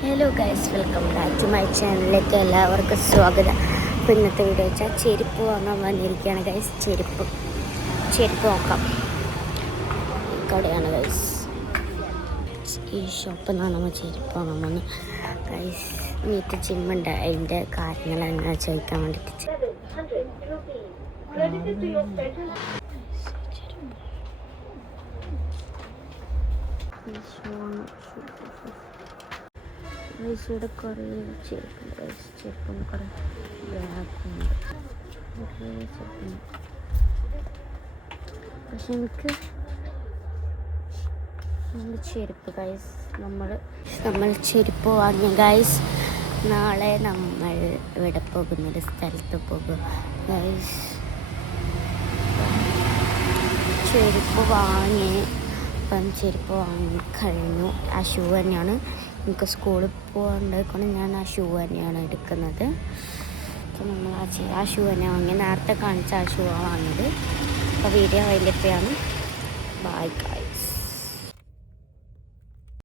Hello guys, welcome back to my ചാനലിലേക്ക് എല്ലാവർക്കും സ്വാഗതം. അപ്പോൾ ഇന്നത്തെ വീഡിയോ വെച്ചാൽ ചെരുപ്പ് വാങ്ങാൻ വന്നിരിക്കുകയാണ് ഗൈസ്. ചെരുപ്പ് നോക്കാം. കടയാണ് ഗൈസ്. ഈ ഷോപ്പിൽ നിന്നാണ് നമ്മൾ ചെരുപ്പ് വാങ്ങാൻ വന്നത് ഗൈസ്. വീട്ടിൽ ജിമ്മുണ്ട്, അതിൻ്റെ കാര്യങ്ങൾ എങ്ങനെ ചോദിക്കാൻ വേണ്ടിയിട്ട് ഇവിടെ കുറേ ചെരുപ്പുണ്ട്. ചെരുപ്പും കുറേ ബ്ലാക്കുണ്ട്, കുറേ ചെരുപ്പുണ്ട്. പക്ഷെ എനിക്ക് ചെരുപ്പ് ഗൈസ്, നമ്മൾ ചെരുപ്പ് വാങ്ങിയ ഗൈസ്. നാളെ നമ്മൾ ഇവിടെ പോകുന്നൊരു സ്ഥലത്ത് പോകും ഗൈസ്. ചെരുപ്പ് വാങ്ങി ചെരുപ്പ് വാങ്ങിക്കഴിഞ്ഞു. ആ ഷൂ തന്നെയാണ് എനിക്ക് സ്കൂളിൽ പോകാണ്ടായിക്കൊണ്ട് ഞാൻ ആ ഷൂ തന്നെയാണ് എടുക്കുന്നത്. അപ്പോൾ നമ്മൾ ആ ഷൂ തന്നെ വാങ്ങി. നേരത്തെ കാണിച്ച ആ ഷൂ വാങ്ങിയത്. അപ്പോൾ വീഡിയോ വൈൻഡപ്പ് ചെയ്യാണ്. Bye guys.